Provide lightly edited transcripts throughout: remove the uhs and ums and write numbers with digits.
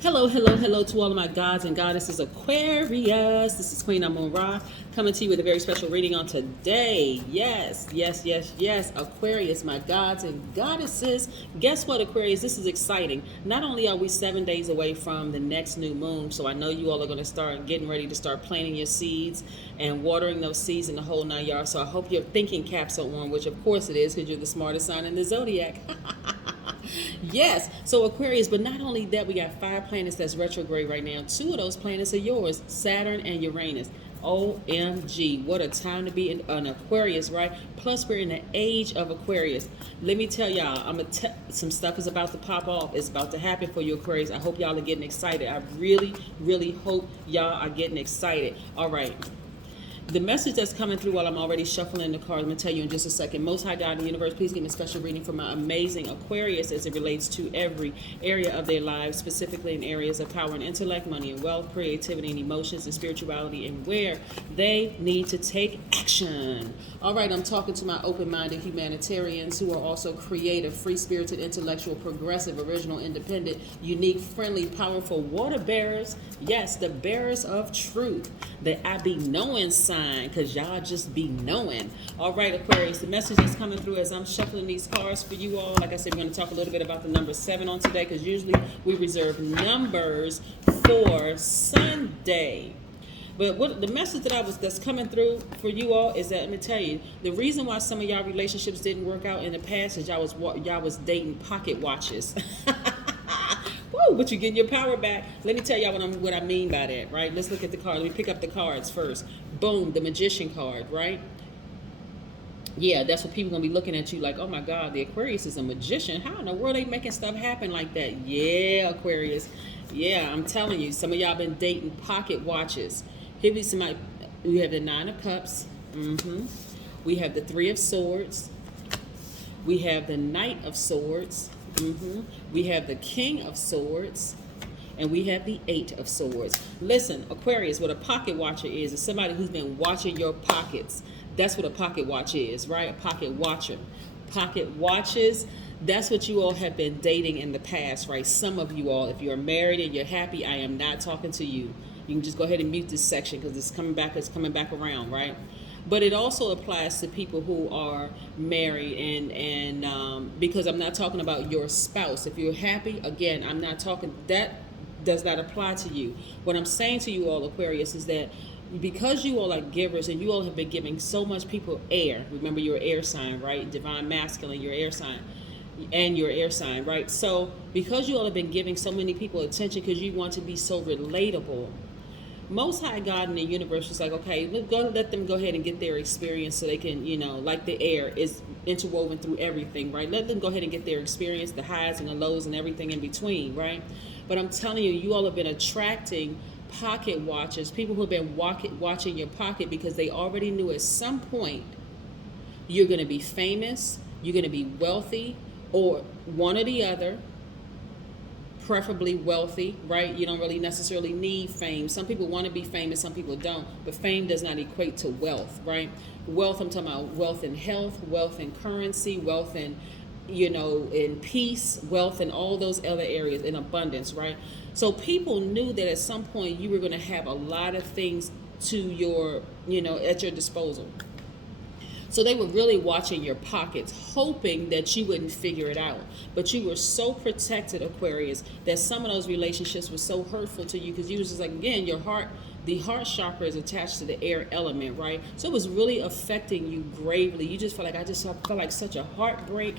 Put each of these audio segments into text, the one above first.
Hello, hello, hello to all of my gods and goddesses Aquarius. This is Queen Amun Ra coming to you with a very special reading on today. Yes, yes, yes, yes, Aquarius, my gods and goddesses. Guess what, Aquarius? This is exciting. Not only are we 7 days away from the next new moon, so I know you all are going to start getting ready to start planting your seeds and watering those seeds in the whole 9 yards. So I hope your thinking caps are on, which of course it is because you're the smartest sign in the Zodiac. Yes, so Aquarius, but not only that, we got 5 planets that's retrograde right now. 2 of those planets are yours, Saturn and Uranus. OMG, what a time to be in an Aquarius, right? Plus, we're in the age of Aquarius. Let me tell y'all, some stuff is about to pop off. It's about to happen for you, Aquarius. I hope y'all are getting excited. I really, really hope y'all are getting excited. All right. The message that's coming through while I'm already shuffling the cards, I'm going to tell you in just a second. Most High God in the universe, please give me a special reading for my amazing Aquarius as it relates to every area of their lives, specifically in areas of power and intellect, money and wealth, creativity and emotions and spirituality, and where they need to take action. All right, I'm talking to my open-minded humanitarians who are also creative, free-spirited, intellectual, progressive, original, independent, unique, friendly, powerful water bearers. Yes, the bearers of truth. The I be knowing sign, because y'all just be knowing. All right, Aquarius, the message that's coming through as I'm shuffling these cards for you all. Like I said, we're going to talk a little bit about the number 7 on today, because usually we reserve numbers for Sunday. But what the message that's coming through for you all is that, let me tell you, the reason why some of y'all relationships didn't work out in the past is y'all was dating pocket watches. Woo, but you're getting your power back. Let me tell y'all what I mean by that, right? Let's look at the card. Let me pick up the cards first. Boom, the Magician card, right? Yeah, that's what people gonna be looking at you like, oh my God, the Aquarius is a magician. How in the world are they making stuff happen like that? Yeah, Aquarius. Yeah, I'm telling you, some of y'all been dating pocket watches. Here be somebody. We have the 9 of Cups. We have the 3 of Swords. We have the Knight of Swords. We have the King of Swords. And we have the 8 of Swords. Listen, Aquarius, what a pocket watcher is somebody who's been watching your pockets. That's what a pocket watch is, right? A pocket watcher. Pocket watches, that's what you all have been dating in the past, right? Some of you all, if you're married and you're happy, I am not talking to you. You can just go ahead and mute this section because it's coming back around, right? But it also applies to people who are married and because I'm not talking about your spouse. If you're happy, again, I'm not talking, that does not apply to you. What I'm saying to you all, Aquarius, is that because you all are givers and you all have been giving so much people air. Remember, you're air sign, right? Divine masculine, your air sign. And your air sign, right? So because you all have been giving so many people attention because you want to be so relatable, Most High God in the universe was like, okay, let them go ahead and get their experience so they can, like the air is interwoven through everything, right? Let them go ahead and get their experience, the highs and the lows and everything in between, right? But I'm telling you, you all have been attracting pocket watchers, people who have been watching your pocket because they already knew at some point you're going to be famous, you're going to be wealthy, or one or the other, preferably wealthy, right? You don't really necessarily need fame. Some people want to be famous, some people don't, but fame does not equate to wealth, right? Wealth, I'm talking about wealth in health, wealth in currency, wealth in, in peace, wealth in all those other areas, in abundance, right? So people knew that at some point you were going to have a lot of things to your, at your disposal. So they were really watching your pockets, hoping that you wouldn't figure it out. But you were so protected, Aquarius, that some of those relationships were so hurtful to you because you was just like, again, the heart chakra is attached to the air element, right? So it was really affecting you gravely. You just felt like such a heartbreak.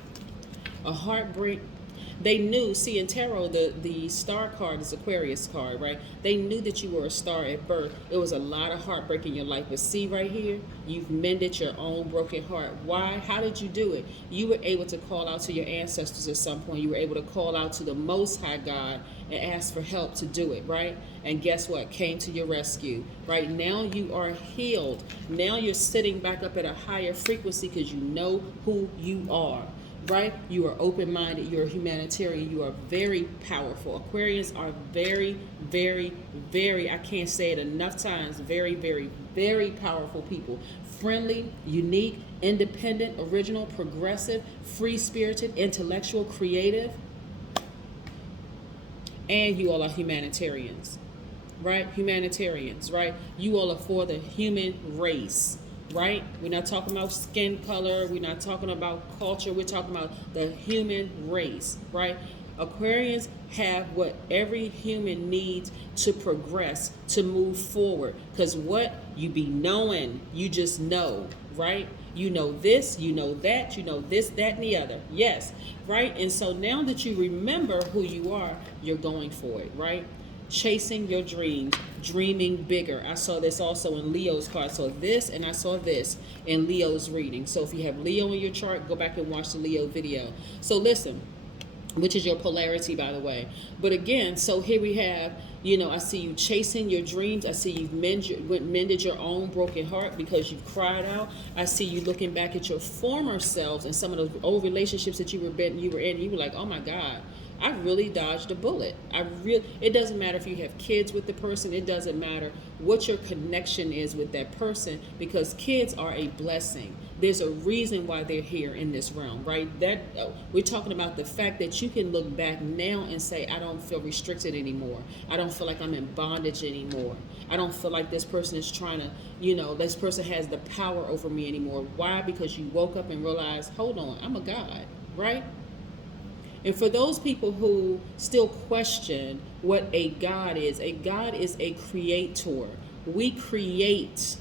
They knew, see, in tarot, the star card is Aquarius card, right? They knew that you were a star at birth. It was a lot of heartbreak in your life. But see right here, you've mended your own broken heart. Why? How did you do it? You were able to call out to your ancestors at some point. You were able to call out to the Most High God and ask for help to do it, right? And guess what? Came to your rescue, right? Now you are healed. Now you're sitting back up at a higher frequency because you know who you are. Right? You are open-minded. You're a humanitarian. You are very powerful. Aquarians are very, very, very, I can't say it enough times, very, very, very powerful people. Friendly, unique, independent, original, progressive, free-spirited, intellectual, creative. and you all are humanitarians, right? Humanitarians, right? You all are for the human race, right? We're not talking about skin color. We're not talking about culture. We're talking about the human race, right? Aquarians have what every human needs to progress, to move forward. Because what you be knowing, you just know, right? You know this, you know that, you know this, that, and the other. Yes, right? And so now that you remember who you are, you're going for it, right? Chasing your dreams, dreaming bigger. I saw this also in Leo's card. I saw this and I saw this in Leo's reading. So if you have Leo in your chart, go back and watch the Leo video. So listen, which is your polarity, by the way. But again, so here we have, I see you chasing your dreams. I see you've mended your own broken heart because you've cried out. I see you looking back at your former selves and some of those old relationships that you were in. You were like, oh my God, I really dodged a bullet. It doesn't matter if you have kids with the person. It doesn't matter what your connection is with that person, because kids are a blessing. There's a reason why they're here in this realm, right? We're talking about the fact that you can look back now and say, I don't feel restricted anymore. I don't feel like I'm in bondage anymore. I don't feel like this person is trying to, this person has the power over me anymore. Why? Because you woke up and realized, hold on, I'm a God, right? And for those people who still question what a God is a creator. We create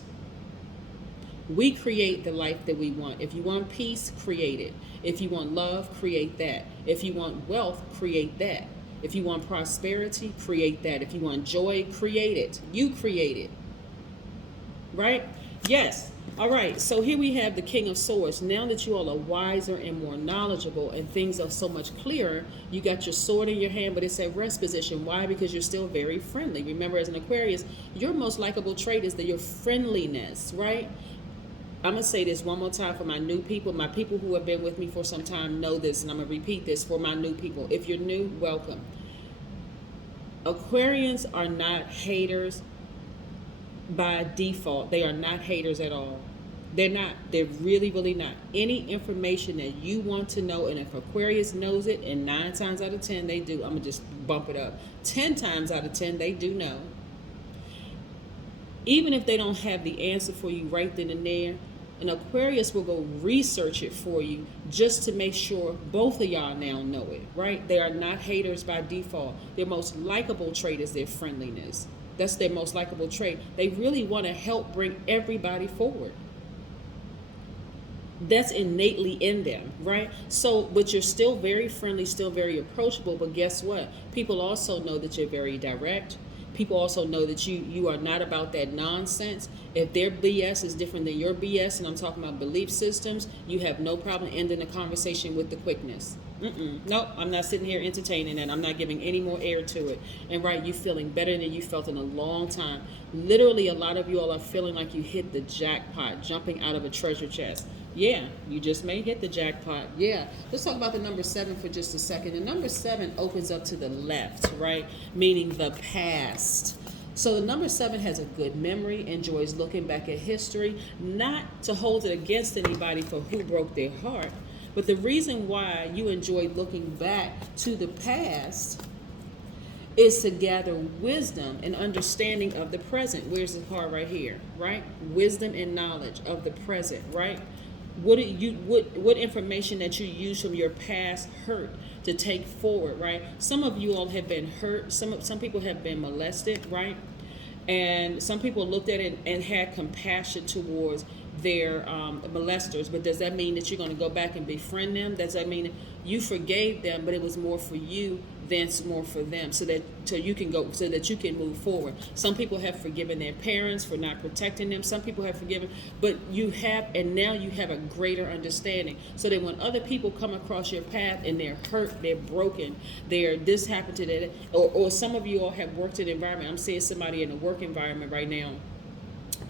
the life that we want. If you want peace, create it. If you want love, create that. If you want wealth, create that. If you want prosperity, create that. If you want joy, create it. You create it. Right? Yes. All right. So here we have the King of Swords. Now that you all are wiser and more knowledgeable and things are so much clearer, you got your sword in your hand, but it's at rest position. Why? Because you're still very friendly. Remember, as an Aquarius, your most likable trait is your friendliness, right? I'm going to say this one more time for my new people. My people who have been with me for some time know this, and I'm going to repeat this for my new people. If you're new, welcome. Aquarians are not haters by default. They are not haters at all. They're not. They're really, really not. Any information that you want to know, and if Aquarius knows it, and 9 times out of 10 they do, I'm going to just bump it up. 10 times out of 10 they do know. Even if they don't have the answer for you right then and there, an Aquarius will go research it for you just to make sure both of y'all now know it, right? They are not haters by default. Their most likable trait is their friendliness. That's their most likable trait. They really want to help bring everybody forward. That's innately in them, right? So, but you're still very friendly, still very approachable. But guess what? People also know that you're very direct. People also know that you are not about that nonsense. If their BS is different than your BS, and I'm talking about belief systems, you have no problem ending the conversation with the quickness. Nope, I'm not sitting here entertaining it. I'm not giving any more air to it. And right, you feeling better than you felt in a long time. Literally, a lot of you all are feeling like you hit the jackpot, jumping out of a treasure chest. Yeah, you just may hit the jackpot. Yeah, let's talk about the number 7 for just a second. The number 7 opens up to the left, right? Meaning the past. So the number 7 has a good memory, enjoys looking back at history, not to hold it against anybody for who broke their heart, but the reason why you enjoy looking back to the past is to gather wisdom and understanding of the present. Where's the part right here, right? Wisdom and knowledge of the present, right? What information that you use from your past hurt to take forward, right? Some of you all have been hurt. Some people have been molested, right? And some people looked at it and had compassion towards their molesters. But does that mean that you're going to go back and befriend them? Does that mean you forgave them, but it was more for you than more for them, so that you can move forward? Some people have forgiven their parents for not protecting them. Some people have forgiven, but now you have a greater understanding, so that when other people come across your path and they're hurt, they're broken, this happened to them, or some of you all have worked in an environment. I'm seeing somebody in a work environment right now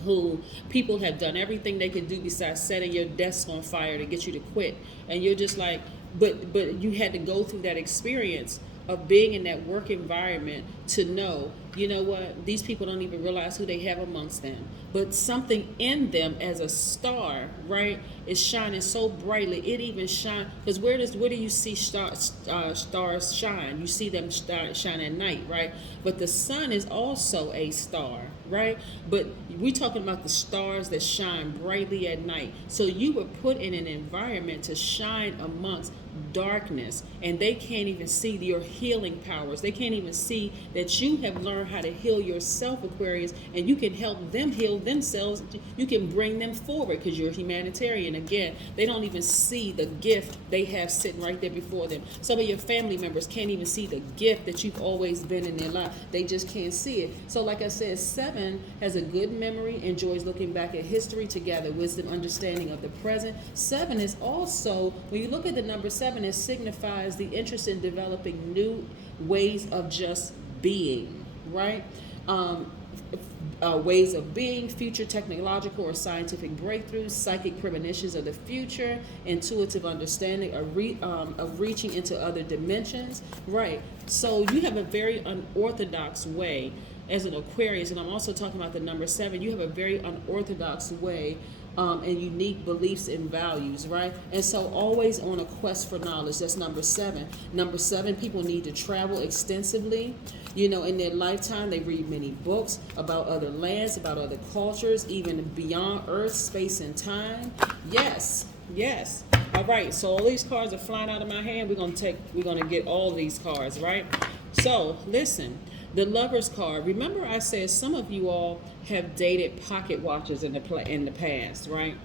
who people have done everything they could do besides setting your desk on fire to get you to quit, and you're just like, but you had to go through that experience of being in that work environment to know, you know what, these people don't even realize who they have amongst them. But something in them as a star, right, is shining so brightly. It even shines, because where do you see stars shine? You see them shine at night, right? But the sun is also a star, right? But we're talking about the stars that shine brightly at night. So you were put in an environment to shine amongst darkness, and they can't even see your healing powers. They can't even see that you have learned how to heal yourself, Aquarius, and you can help them heal themselves. You can bring them forward because you're a humanitarian. Again, they don't even see the gift they have sitting right there before them. Some of your family members can't even see the gift that you've always been in their life. They just can't see it. So like I said, 7 has a good memory, enjoys looking back at history to gather wisdom, understanding of the present. 7 is also, when you look at the number 7, it signifies the interest in developing new ways of just being, right? Ways of being, future technological or scientific breakthroughs, psychic premonitions of the future, intuitive understanding of reaching into other dimensions, right? So you have a very unorthodox way as an Aquarius, and I'm also talking about the number 7. You have a very unorthodox way and unique beliefs and values, right? And so always on a quest for knowledge. That's number 7. Number 7, people need to travel extensively. You know, in their lifetime, they read many books about other lands, about other cultures, even beyond Earth, space, and time. Yes, yes. All right, so all these cards are flying out of my hand. We're gonna get all these cards, right? So listen. The Lover's card. Remember I said some of you all have dated pocket watches in the past, right?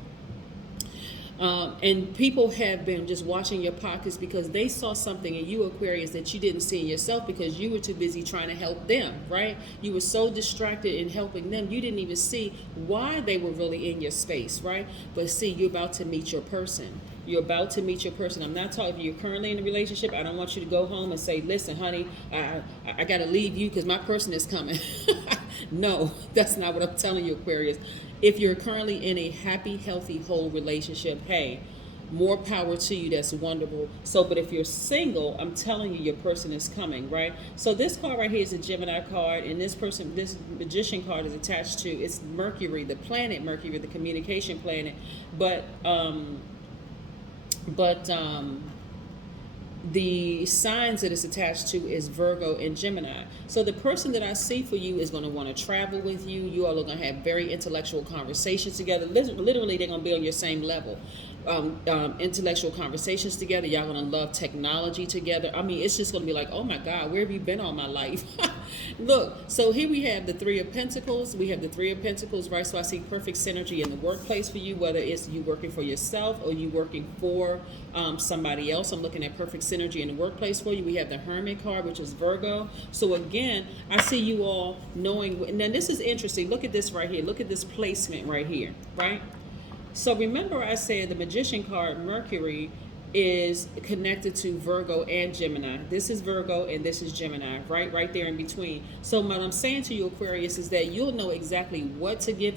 And people have been just watching your pockets because they saw something in you, Aquarius, that you didn't see in yourself because you were too busy trying to help them, right? You were so distracted in helping them, you didn't even see why they were really in your space, right? But see, you're about to meet your person. You're about to meet your person. I'm not talking, if you're currently in a relationship, I don't want you to go home and say, listen, honey, I got to leave you because my person is coming. No, that's not what I'm telling you, Aquarius. If you're currently in a happy, healthy, whole relationship, hey, more power to you. That's wonderful. So, but if you're single, I'm telling you, your person is coming, right? So this card right here is a Gemini card, and this Magician card is attached to, it's Mercury, the planet Mercury, the communication planet, but the signs that it's attached to is Virgo and Gemini. So the person that I see for you is going to want to travel with you. You all are going to have very intellectual conversations together. Literally, they're going to be on your same level. Intellectual conversations together. Y'all going to love technology together. I mean, it's just going to be like, oh my God, where have you been all my life? Look, so here we have the 3 of Pentacles. We have the 3 of Pentacles, right? So I see perfect synergy in the workplace for you, whether it's you working for yourself or you working for somebody else. I'm looking at perfect synergy in the workplace for you. We have the Hermit card, which is Virgo. So again, I see you all knowing, and then this is interesting. Look at this right here. Look at this placement right here, right? So remember I said the Magician card, Mercury, is connected to Virgo and Gemini. This is Virgo and this is Gemini, right there in between. So what I'm saying to you, Aquarius, is that you'll know exactly what to give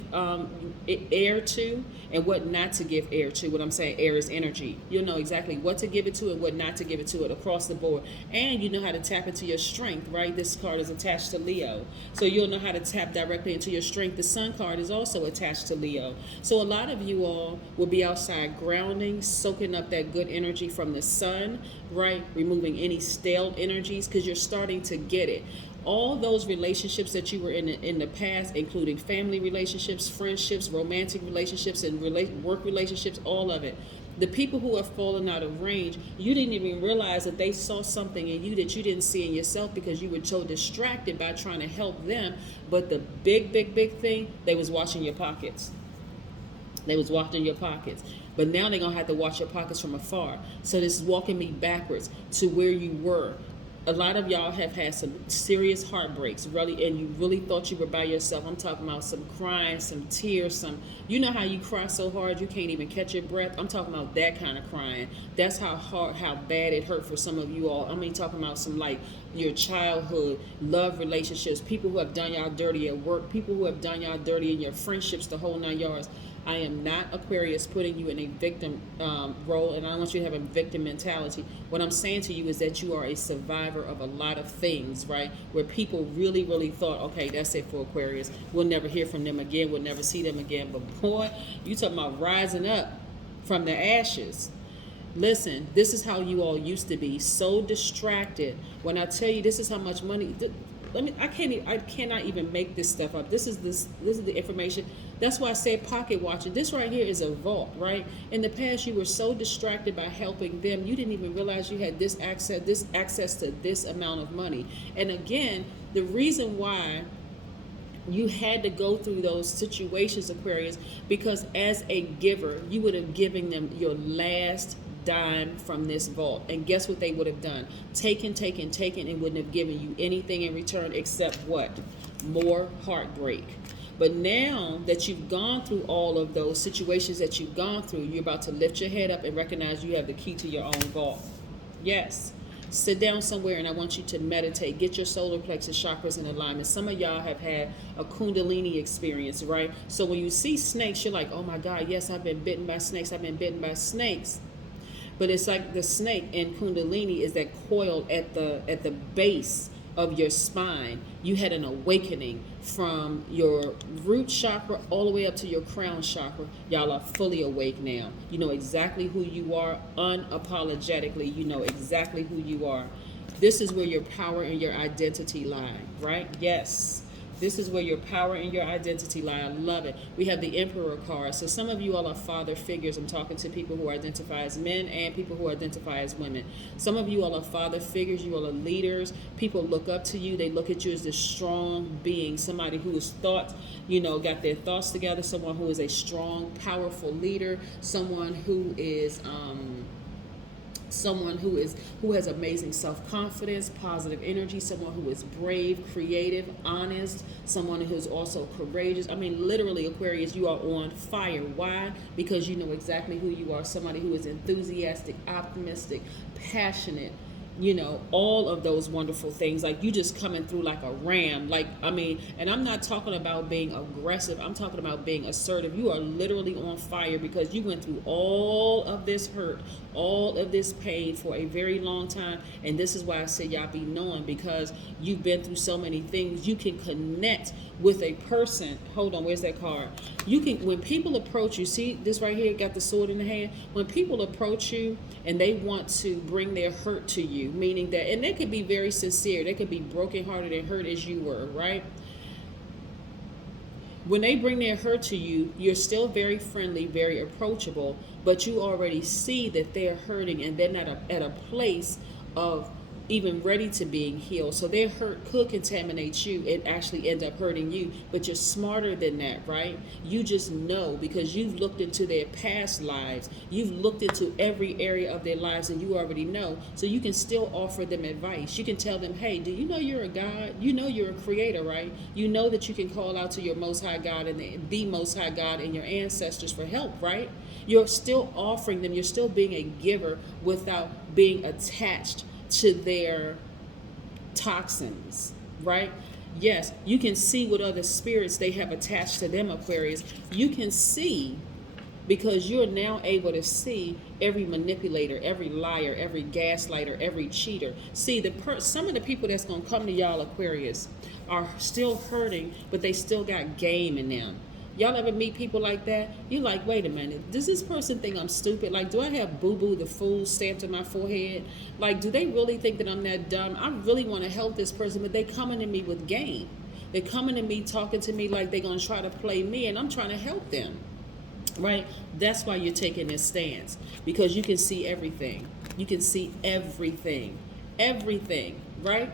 air to and what not to give air to. What I'm saying, air is energy. You'll know exactly what to give it to and what not to give it to it across the board. And you know how to tap into your strength, right? This card is attached to Leo. So you'll know how to tap directly into your strength. The Sun card is also attached to Leo. So a lot of you all will be outside grounding, soaking up that good energy from the sun, right? Removing any stale energies because you're starting to get it. All those relationships that you were in the past, including family relationships, friendships, romantic relationships, and work relationships, all of it. The people who have fallen out of range, you didn't even realize that they saw something in you that you didn't see in yourself because you were so distracted by trying to help them. But the big thing, they was watching your pockets. They was watching your pockets. But now they're going to have to watch your pockets from afar. So this is walking me backwards to where you were. A lot of y'all have had some serious heartbreaks, really, and you really thought you were by yourself. I'm talking about some crying, some tears, you know how you cry so hard you can't even catch your breath? I'm talking about that kind of crying. That's how bad it hurt for some of you all. I mean, talking about some like your childhood, love relationships, people who have done y'all dirty at work, people who have done y'all dirty in your friendships, the whole 9 yards. I am not, Aquarius, putting you in a victim role, and I don't want you to have a victim mentality. What I'm saying to you is that you are a survivor of a lot of things, right? Where people really, really thought, okay, that's it for Aquarius. We'll never hear from them again. We'll never see them again. But boy, you talking about rising up from the ashes. Listen, this is how you all used to be, so distracted. When I tell you this is how much money, I cannot even make this stuff up. This is the information. That's why I said pocket watching. This right here is a vault, right? In the past, you were so distracted by helping them, you didn't even realize you had this access to this amount of money. And again, the reason why you had to go through those situations, Aquarius, because as a giver, you would have given them your last dime from this vault. And guess what they would have done? Taken, and wouldn't have given you anything in return except what? More heartbreak. But now that you've gone through all of those situations that you've gone through, you're about to lift your head up and recognize you have the key to your own vault. Yes. Sit down somewhere and I want you to meditate. Get your solar plexus chakras in alignment. Some of y'all have had a kundalini experience, right? So when you see snakes, you're like, oh my God, yes, I've been bitten by snakes. I've been bitten by snakes. But it's like the snake in kundalini is that coil at the base of your spine. You had an awakening from your root chakra all the way up to your crown chakra. Y'all are fully awake now. You know exactly who you are unapologetically. You know exactly who you are. This is where your power and your identity lie, right? Yes. This is where your power and your identity lie. I love it. We have the Emperor card. So some of you all are father figures. I'm talking to people who identify as men and people who identify as women. Some of you all are father figures. You all are leaders. People look up to you. They look at you as this strong being, somebody who is thought, got their thoughts together, someone who is a strong, powerful leader, someone who is someone who has amazing self-confidence, positive energy, someone who is brave, creative, honest, someone who's also courageous. I mean, literally, Aquarius, you are on fire. Why? Because you know exactly who you are. Somebody who is enthusiastic, optimistic, passionate, all of those wonderful things. Like, you just coming through like a ram. And I'm not talking about being aggressive. I'm talking about being assertive. You are literally on fire because you went through all of this hurt, all of this pain for a very long time. And this is why I say y'all be knowing, because you've been through so many things. You can connect with a person. Hold on, where's that card? You can, when people approach you, see this right here, got the sword in the hand. When people approach you and they want to bring their hurt to you, meaning that, and they could be very sincere, they could be brokenhearted and hurt as you were, right? When they bring their hurt to you, you're still very friendly, very approachable, but you already see that they're hurting and they're not at a place of even ready to being healed. So their hurt could contaminate you and actually end up hurting you, but you're smarter than that, right? You just know because you've looked into their past lives. You've looked into every area of their lives and you already know. So you can still offer them advice. You can tell them, hey, do you know you're a God? You know you're a creator, right? You know that you can call out to your Most High God and the Most High God and your ancestors for help, right? You're still offering them. You're still being a giver without being attached to their toxins, right? Yes, you can see what other spirits they have attached to them, Aquarius. You can see because you're now able to see every manipulator, every liar, every gaslighter, every cheater. See, some of the people that's going to come to y'all, Aquarius, are still hurting, but they still got game in them. Y'all ever meet people like that? You're like, wait a minute, does this person think I'm stupid? Like, do I have boo-boo the fool stamped on my forehead? Like, do they really think that I'm that dumb? I really want to help this person, but they coming to me with game. They're coming to me, talking to me like they're going to try to play me, and I'm trying to help them, right? That's why you're taking this stance, because you can see everything. You can see everything, right?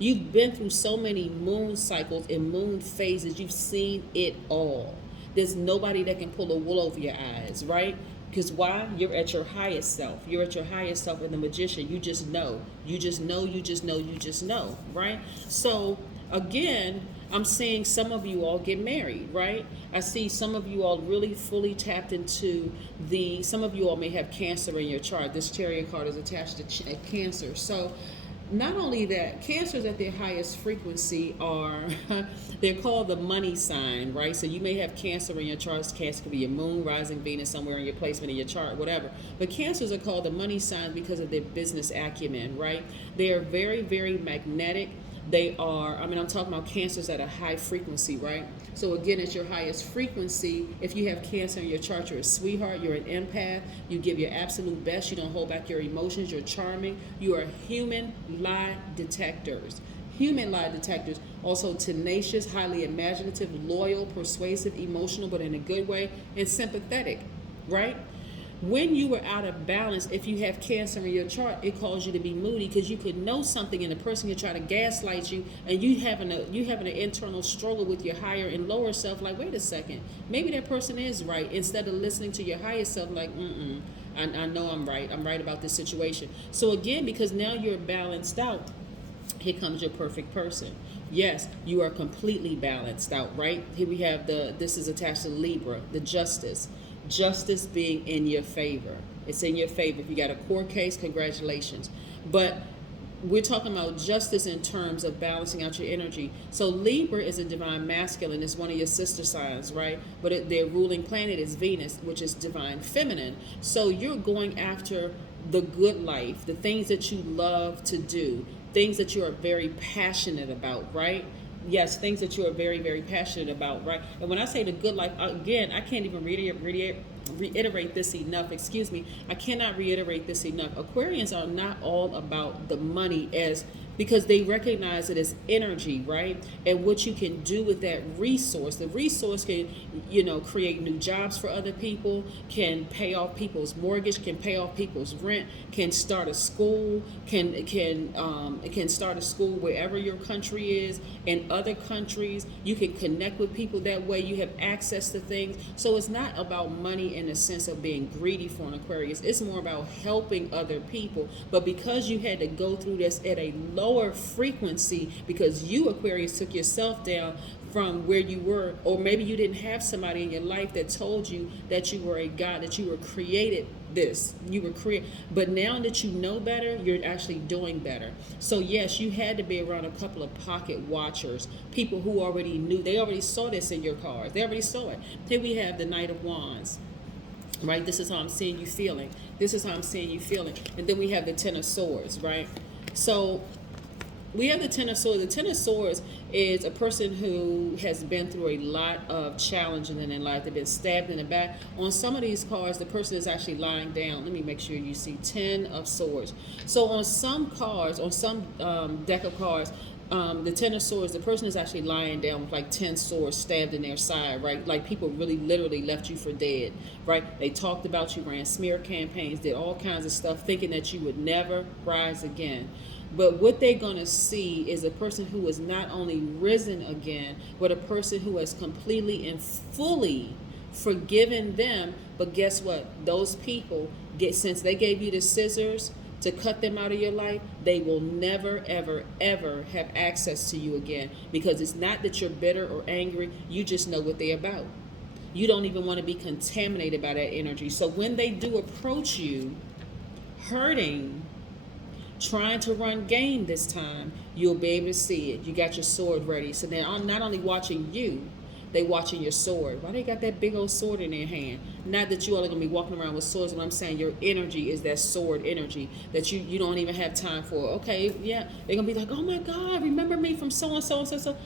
You've been through so many moon cycles and moon phases. You've seen it all. There's nobody that can pull a wool over your eyes, right? Because why? You're at your highest self. You're at your highest self in the magician. You just know. You just know, right? So, again, I'm saying some of you all get married, right? I see some of you all really fully tapped into some of you all may have Cancer in your chart. This Chariot card is attached to Cancer. So, not only that, cancers at their highest frequency are, they're called the money sign, right? So you may have cancer in your charts. Cancer could be your moon, rising Venus, somewhere in your placement in your chart, whatever. But cancers are called the money signs because of their business acumen, right? They are very, very magnetic. They are, I'm talking about cancers at a high frequency, right? So again, at your highest frequency, if you have cancer in your chart, you're a sweetheart, you're an empath, you give your absolute best, you don't hold back your emotions, you're charming, you are human lie detectors. Human lie detectors, also tenacious, highly imaginative, loyal, persuasive, emotional, but in a good way, and sympathetic, right? When you are out of balance, if you have cancer in your chart, it calls you to be moody because you could know something and the person can try to gaslight you, and you having an internal struggle with your higher and lower self. Like, wait a second, maybe that person is right. Instead of listening to your higher self, like, I know I'm right. I'm right about this situation. So again, because now you're balanced out, here comes your perfect person. Yes, you are completely balanced out, right? Here we have this is attached to Libra, the justice. Justice being in your favor. It's in your favor. If you got a court case, congratulations. But we're talking about justice in terms of balancing out your energy. So Libra is a divine masculine. It's one of your sister signs, right? But their ruling planet is Venus, which is divine feminine. So you're going after the good life, the things that you love to do, things that you are very passionate about, right? Yes, things that you are very, very passionate about, right? And when I say the good life, again, I can't even reiterate this enough. Excuse me. I cannot reiterate this enough. Aquarians are not all about the money because they recognize it as energy, right? And what you can do with that resource. The resource can, create new jobs for other people, can pay off people's mortgage, can pay off people's rent, can start a school, can start a school wherever your country is. In other countries, you can connect with people that way. You have access to things. So it's not about money in the sense of being greedy for an Aquarius. It's more about helping other people. But because you had to go through this at a lower frequency, because you, Aquarius, took yourself down from where you were, or maybe you didn't have somebody in your life that told you that you were a god, that you were created but now that you know better, you're actually doing better. So yes, you had to be around a couple of pocket watchers, people who already knew, they already saw this in your cards, they already saw it. Here we have the Knight of Wands, right? This is how I'm seeing you feeling. This is how I'm seeing you feeling. And then we have the Ten of Swords, right? So we have the Ten of Swords. The Ten of Swords is a person who has been through a lot of challenges in their life. They've been stabbed in the back. On some of these cards, the person is actually lying down. Let me make sure you see Ten of Swords. So on some cards, on some deck of cards, the Ten of Swords, the person is actually lying down with like 10 swords stabbed in their side, right? Like people really literally left you for dead, right? They talked about you, ran smear campaigns, did all kinds of stuff, thinking that you would never rise again. But what they're going to see is a person who has not only risen again, but a person who has completely and fully forgiven them. But guess what? Those people, since they gave you the scissors to cut them out of your life, they will never, ever, ever have access to you again. Because it's not that you're bitter or angry. You just know what they're about. You don't even want to be contaminated by that energy. So when they do approach you, hurting, trying to run game this time, you'll be able to see it. You got your sword ready. So they're not only watching you, they watching your sword. Why they got that big old sword in their hand? Not that you all are going to be walking around with swords, but I'm saying your energy is that sword energy that you don't even have time for. Okay, yeah, they're going to be like, oh my God, remember me from so-and-so and so-and-so.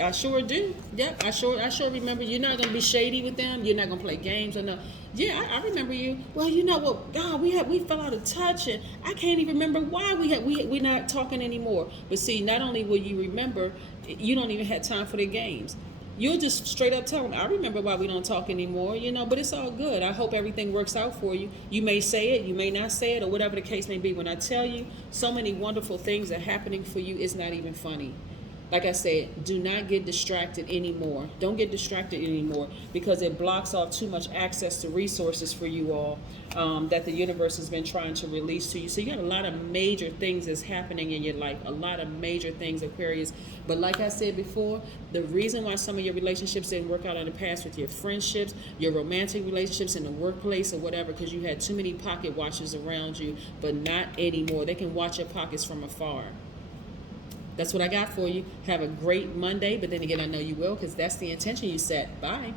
I sure do. Yep, I sure remember. You're not going to be shady with them. You're not going to play games or no. Yeah, I remember you. Well, you know what? God, we fell out of touch, and I can't even remember why we're not talking anymore. But see, not only will you remember, you don't even have time for the games. You'll just straight up tell them, I remember why we don't talk anymore, but it's all good. I hope everything works out for you. You may say it, you may not say it, or whatever the case may be. When I tell you so many wonderful things are happening for you, it's not even funny. like I said, do not get distracted anymore. Don't get distracted anymore, because it blocks off too much access to resources for you all, that the universe has been trying to release to you. So you got a lot of major things that's happening in your life, a lot of major things, Aquarius. But like I said before, the reason why some of your relationships didn't work out in the past, with your friendships, your romantic relationships in the workplace or whatever, because you had too many pocket watchers around you, but not anymore. They can watch your pockets from afar. That's what I got for you. Have a great Monday. But then again, I know you will, because that's the intention you set. Bye.